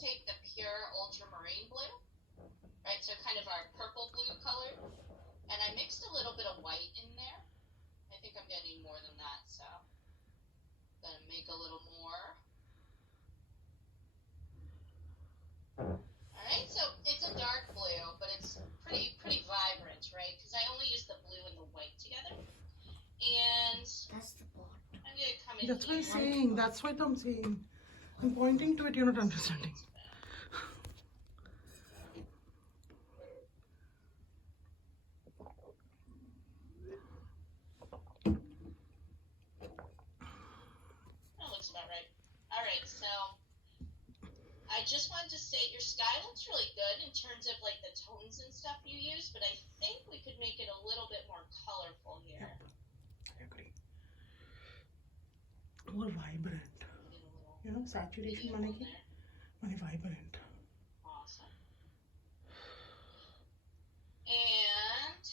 take the pure ultramarine blue, right? So kind of our purple blue color. And I mixed a little bit of white in there. I think I'm gonna need more than that, so I'm gonna make a little more. All right, so it's a dark blue, but it's pretty vibrant, right? Because I only use the blue and the white together. And that's the pot. I'm gonna come in That's what I'm here. saying. That's what I'm saying. I'm pointing to it. You're not understanding. That looks about right. All right, so I just wanted to say your sky looks really good in terms of like the tones and stuff you use, but I think we could make it a little bit more colorful here. I agree. More vibrant. You know, saturation mane ki mane vibrant. Awesome. And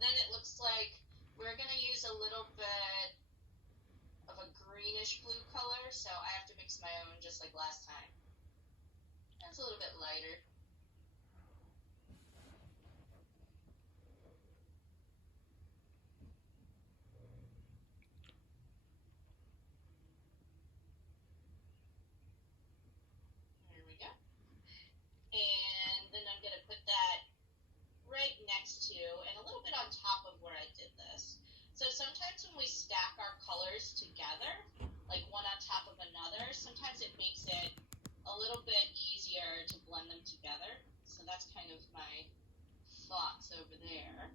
then it looks like we're gonna use a little bit of a greenish blue color, so I have to mix my own just like last time. That's a little bit lighter. There we go. And then I'm gonna put that right next to and a little bit on top of where I did this. So sometimes when we stack our colors together, like one on top of another, sometimes it makes it a little bit easier to blend them together. So that's kind of my thoughts over there.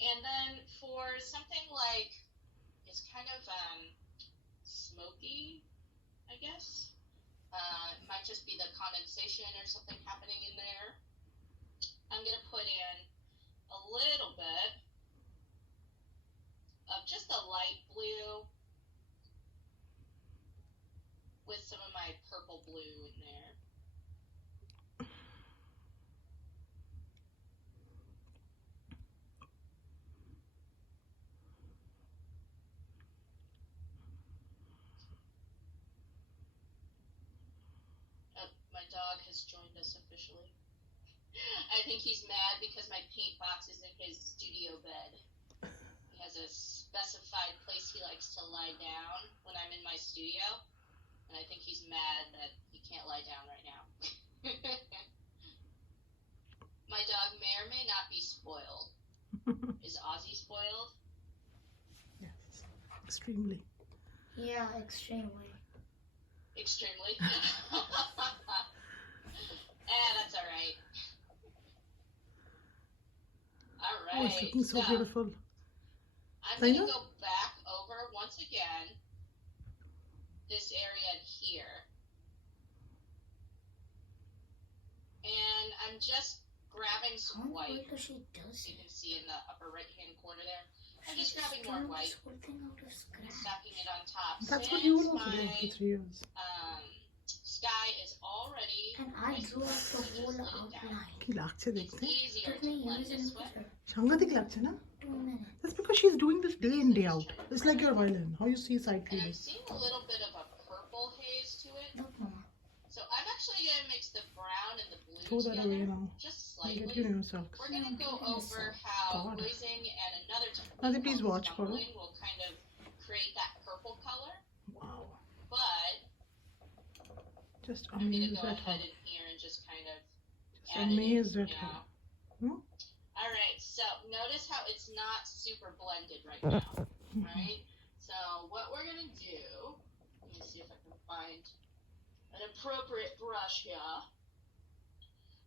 And then for something like, it's kind of smoky, I guess. It might just be the condensation or something happening in there. I'm going to put in a little bit of just a light blue with some of my purple blue in there. Oh, my dog has joined us officially. I think he's mad because my paint box is in his studio bed. He has a specified place he likes to lie down when I'm in my studio, and I think he's mad that he can't lie down right now. My dog may or may not be spoiled. Is Ozzy spoiled? Yes, extremely. Yeah, extremely. Extremely. That's all right. All right. Oh, it's looking so beautiful. I'm going to go back over once again this area here. And I'm just grabbing some white. She does You can see in the upper right-hand corner there. I'm just grabbing more white and stacking it on top. That's what you will also do after 3 years. Sky is already. And I drew up the whole outline. কি লাগছে দেখতে? Easier to blend this way. সাংঘাতিক লাগছে না? 2 minutes. That's because she's doing this day in day out. It's like your violin. How you see side And I'm trees. seeing a little bit of a purple haze to it. Look, Mama. So I'm actually going to mix the brown and the blue Throw that away together. now. Just Get slightly. you new socks. We're going to go over how God. glazing and another technique Adi, please called watch, Cora. stumbling will kind of create that purple color. Wow. But Just I'm going to amazed go at her. ahead in here and just kind of Just add it in amazed at her. now. Hmm? All right, so notice how it's not super blended right now, right? So what we're going to do, let me see if I can find an appropriate brush here.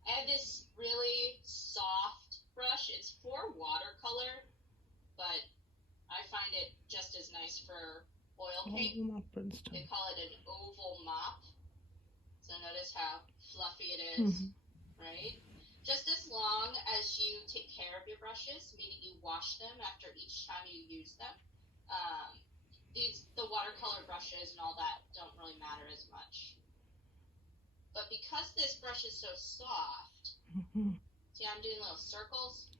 I have this really soft brush. It's for watercolor, but I find it just as nice for oil paint. Oh, not Princeton. They call it an oval mop. So notice how fluffy it is, right? Just as long as you take care of your brushes, meaning you wash them after each time you use them. The watercolor brushes and all that don't really matter as much. But because this brush is so soft, see I'm doing little circles?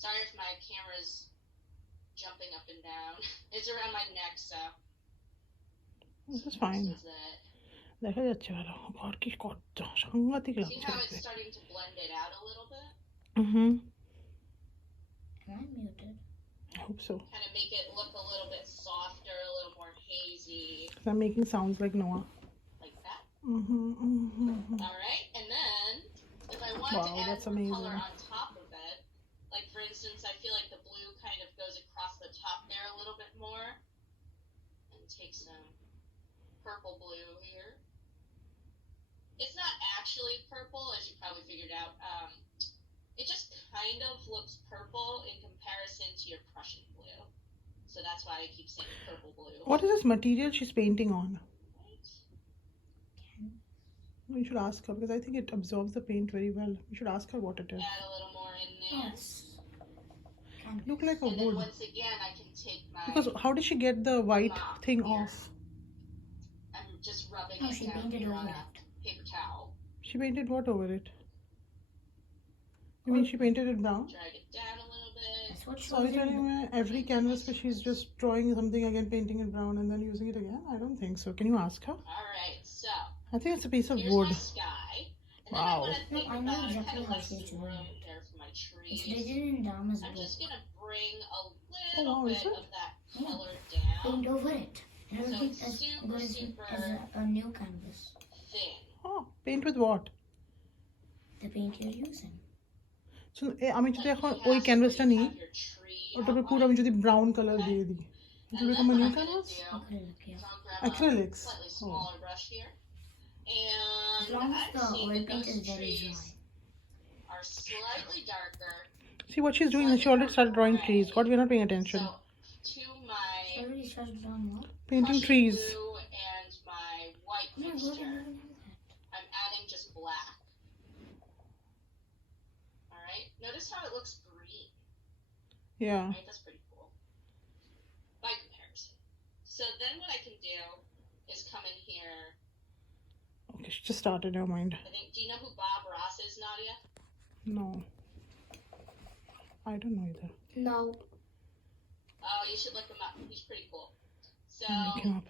Sorry if my camera's jumping up and down. It's around my neck, so. This is fine. This is it. দেখা যাচ্ছে ভালো ঘর কি কত সাংঘাতিক See লাগছে how it's starting to blend it out a little bit? Am I muted? I hope so. Kind of make it look a little bit softer, a little more hazy. I'm making sounds like Noah. Like that. Wow, All right, and then if I want to add that's more amazing. color on top of it, like for instance, I feel like the blue kind of goes across the top there a little bit more, and take some purple blue here. It's not actually purple, as you probably figured out. It just kind of looks purple in comparison to your Prussian blue. So that's why I keep saying purple blue. what is this material she's painting on? Right? We should ask her because I think it absorbs the paint very well. We should ask her what it is. Add a little more in there. Yes. Canvas. Look like a And then wood. once again, I can take my... Because how did she get the white thing here. off? I'm just rubbing No, it she down painted here on over a it. paper towel. She painted what over it? You mean she painted it brown? Drag it down a little bit. That's what she So are was you telling me every canvas where she's just drawing something again, painting it brown and then using it again? I don't think so. Can you ask her? All right, so I think it's a piece of here's wood. my sky. And Wow. then I want to think No, I know about exactly kind of how like she's some doing room it. here for my It's trees. written in Dharma's I'm book. just going to bring a Oh, little wow, is bit it? of that Yeah. color down. Paint over it. And So everything it's as super, good as, super a new canvas. thin. Oh, paint with what? The paint you're using. So আমি যদি Like এখন you ওই have ক্যানভাসটা where you নিই have your tree ওটার পুরো outline. আমি যদি brown colour Okay. দিয়ে দিই it And will then become a what new I'm gonna canvas? do Acrylic, is yeah. I'll grab Acrylics. a slightly Oh. smaller brush here. As And long as I'm the seeing oil that paint those is very trees dry. are slightly darker. See what she's doing? She already started drawing trees. What, we're not paying attention. So to my Already started drawing what? Painting Prussian trees. blue and my white Oh my god, I mixture, didn't know that. I'm adding just black. Alright, notice how it looks green. Yeah. Right, that's pretty cool. By comparison. So then what I can do is come in here. Okay, she just started, never mind. I think, do you know who Bob Ross is, Nadia? No. I don't know either. No. Oh, you should look him up. He's pretty cool. So Look him up.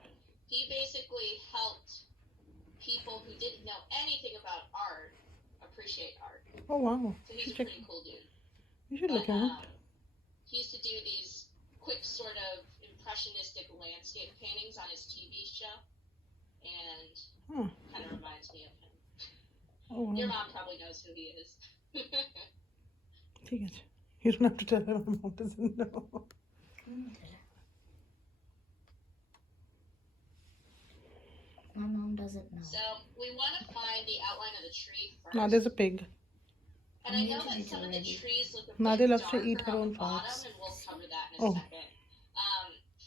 he basically helped people who didn't know anything about art appreciate art. Oh wow. So he's a Check. pretty cool dude. You should look But, him up. he used to do these quick sort of impressionistic landscape paintings on his TV show, and Huh. kind of reminds me of him. Oh Your wow. mom probably knows who he is. ঠিক আছে. You don't have to tell her, my mom doesn't know. My mom doesn't know. So we want to find the outline of the tree first. Now there's a pig. And I know that some of the trees look a Nadia bit loves to eat darker her on own the bottom, frogs. and we'll cover that in a Oh. second.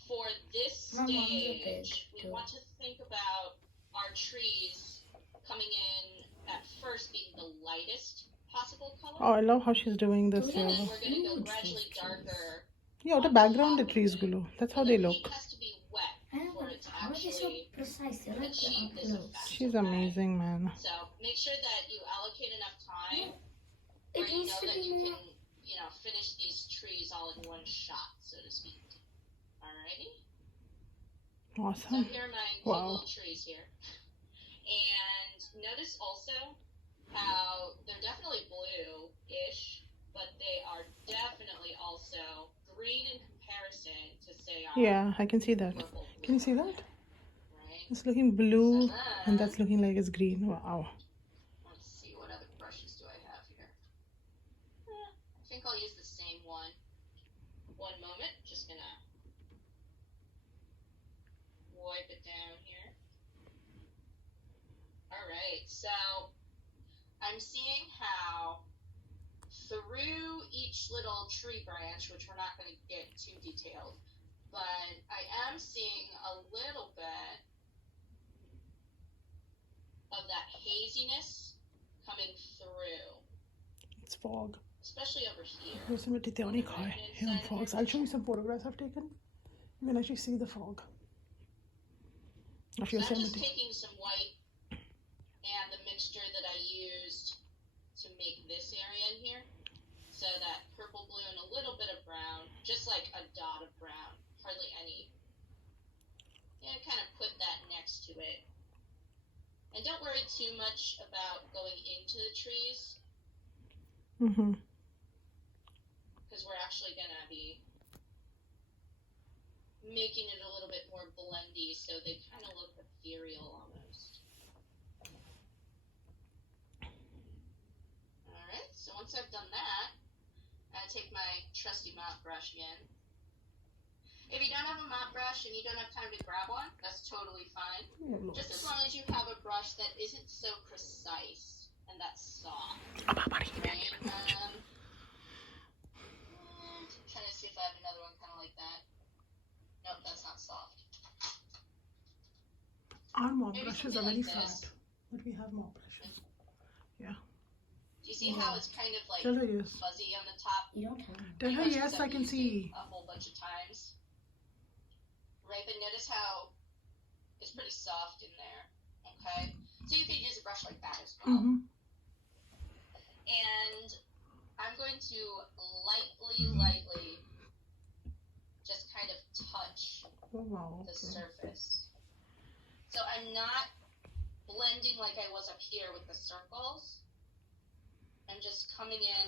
For this My mom's a pig, stage, we too. want to think about our trees coming in at first being the lightest possible color. Oh, I love how she's doing this. And then Yeah. we're going to go Huge gradually trees. darker. Yeah, ওটা background the trees গুলো. That's how But they the look. paint has to be wet I know, for but it to how are they so actually precise? They're like the achieve this clothes. effect. She's amazing, man. So make sure that you allocate enough time It where you needs know to that be you more. can, finish these trees all in one shot, so to speak. Alrighty? So Awesome. here are my cute Wow. little trees here. And notice also how they're definitely blue-ish, but they are definitely also green in comparison to, say, our Yeah, I can see that. purple Can you see that? right? It's looking blue So and then, that's looking like it's green. Wow. let's see, what other brushes do I have here? I think I'll use the same one. One moment, just gonna wipe it down here. Alright, so I'm seeing how through each little tree branch, which we're not going to get too detailed, but I am seeing a little bit of that haziness coming through, It's fog. especially over here. Yosemite te অনেক হয় এরকম fogs. I'll show you some photographs I've taken. You can actually see the fog of So I'm just Yosemite. taking some white and the mixture that I used to make this area in here. So that purple, blue, and a little bit of brown, just like a dot of next to it. And don't worry too much about going into the trees, Mm-hmm. because we're actually going to be making it a little bit more blendy, so they kind of look ethereal almost. Alright, so once I've done that, I take my trusty mop brush again. If you don't have a mop brush and you don't have time to grab one, that's totally fine. Just as long as you have a brush that isn't so precise and that's soft. Right? Trying to see if I have another one kind of like that. Nope, that's not soft. Our mop Maybe brushes something are very like fat, this. but we have mop brushes. Yeah. Do you see how it's kind of like Tell her yes. fuzzy on the top? You don't have. Tell her Pretty much yes, because I I've can used see. it a whole bunch of times. Right, but notice how it's pretty soft in there. Okay? So you could use a brush like that as well. Mm-hmm. And I'm going to lightly just kind of touch Oh, wow. the Okay. surface. So I'm not blending like I was up here with the circles. I'm just coming in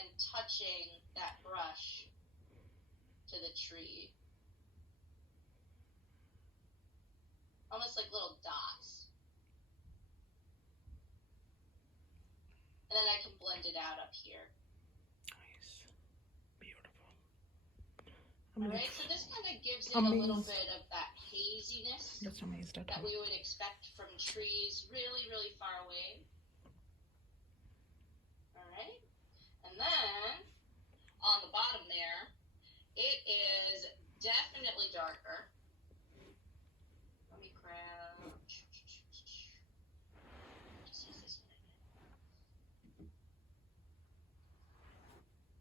and touching that brush to the tree. Almost like little dots. And then I can blend it out up here. Nice. Beautiful. Alright, so this kind of gives it a little bit of that haziness That's amazed at that her. we would expect from trees really far away. Alright, and then on the bottom there, it is definitely darker. Let me grab, just use this one again.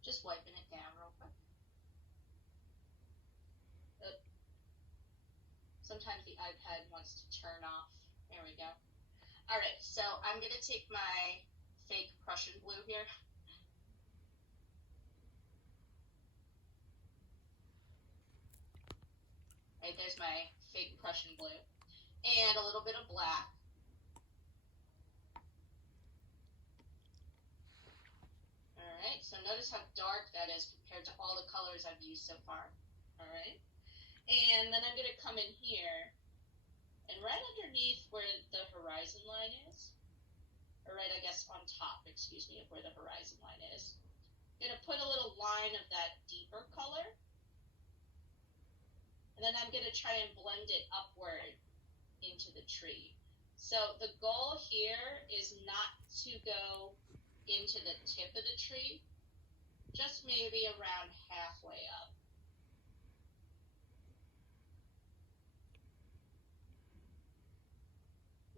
Just wiping it down real quick. Sometimes the iPad wants to turn off. There we go. Alright, so I'm going to take my fake Prussian blue here. Right, there's my fake Prussian blue. And a little bit of black. Alright, so notice how dark that is compared to all the colors I've used so far. Alright. And then I'm going to come in here, and right underneath where the horizon line is, or right, I guess, on top, excuse me, of where the horizon line is, I'm going to put a little line of that deeper color, and then I'm going to try and blend it upward into the tree. So the goal here is not to go into the tip of the tree, just maybe around halfway up.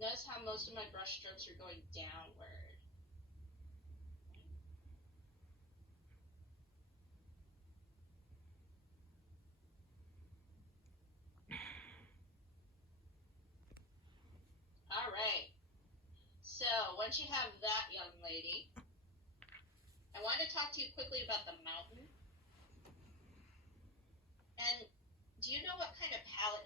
Notice how most of my brush strokes are going downward. Alright. So, once you have that, young lady, I wanted to talk to you quickly about the mountain. And do you know what kind of palette